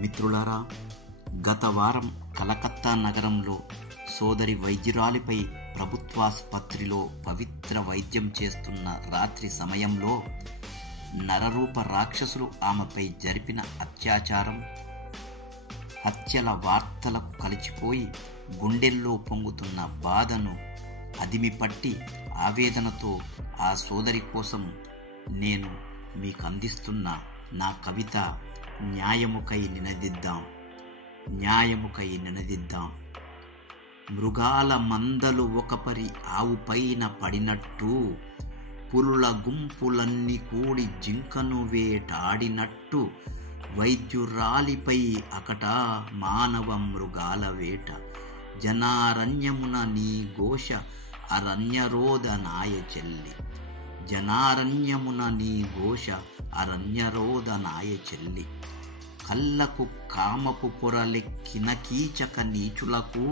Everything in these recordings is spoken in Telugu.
మిత్రులారా, గత వారం కలకత్తా నగరంలో సోదరి వైద్యురాలిపై ప్రభుత్వాసుపత్రిలో పవిత్ర వైద్యం చేస్తున్న రాత్రి సమయంలో నరరూప రాక్షసులు ఆమెపై జరిపిన అత్యాచారం, హత్యల వార్తలకు కలిసిపోయి గుండెల్లో పొంగుతున్న బాధను అదిమిపట్టి ఆవేదనతో ఆ సోదరి కోసం నేను మీకు అందిస్తున్న నా కవిత న్యాయముకై నినదిద్దాం, న్యాయముకై నినదిద్దాం. మృగాల మందలు ఒకపరి ఆవుపైన పడినట్టు, పులుల గుంపులన్నీ కూడి జింకను వేటాడినట్టు, వైద్యురాలిపై అకట మానవ మృగాల వేట. జనారణ్యమున నీ ఘోష అరణ్యరోదనాయ చెల్లి, జనారణ్యమున నీ ఘోష అరణ్యరోదనాయ చెల్లి. కళ్ళకు కామపు పొరలెక్కిన కీచక నీచులకు,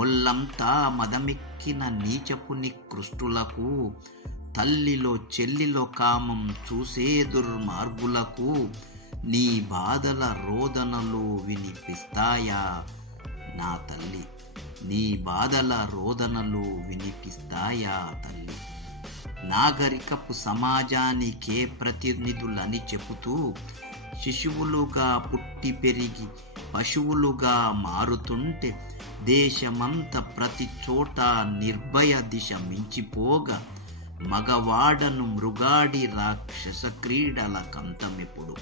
ఒళ్ళంతా మదమెక్కిన నీచపు నికృష్టులకు, తల్లిలో చెల్లిలో కామం చూసే దుర్మార్గులకు, నీ బాధల రోదనలు వినిపిస్తాయా నా తల్లి, నీ బాధల రోదనలు వినిపిస్తాయా తల్లి. నాగరికపు సమాజానికే ప్రతినిధులని చెబుతూ శిశువులుగా పుట్టి పెరిగి పశువులుగా మారుతుంటే, దేశమంత ప్రతి చోట నిర్భయ దిశ మించిపోగా, మగవాడను మృగాడి రాక్షస క్రీడల కంతమెప్పుడు,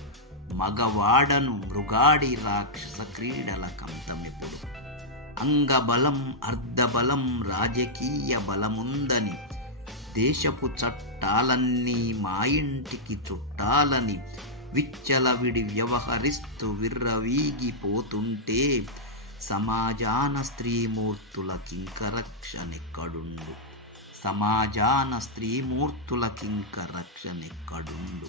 మగవాడను మృగాడి రాక్షస క్రీడల కంతమెప్పుడు. అంగబలం అర్ధబలం రాజకీయ బలముందని, దేశపు చట్టాలన్నీ మా ఇంటికి చుట్టాలని విచ్చలవిడి వ్యవహరిస్తూ విర్రవీగిపోతుంటే, సమాజాన స్త్రీమూర్తుల కింకరక్షణెక్కడుండు, సమాజాన స్త్రీమూర్తుల కింకరక్షణెక్కడుండు.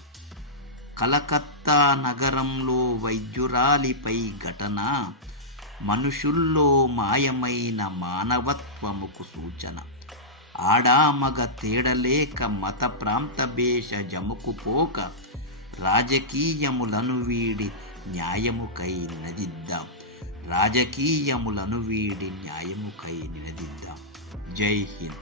కలకత్తా నగరంలో వైద్యురాలిపై ఘటన మనుషుల్లో మాయమైన మానవత్వముకు సూచన. ఆడామగ తేడలేక మత ప్రాంత భేషజముకు పోక, రాజకీయములను వీడి న్యాయముకై నినదిద్దాం, రాజకీయములను వీడి న్యాయముకై నినదిద్దాం. జై హింద్.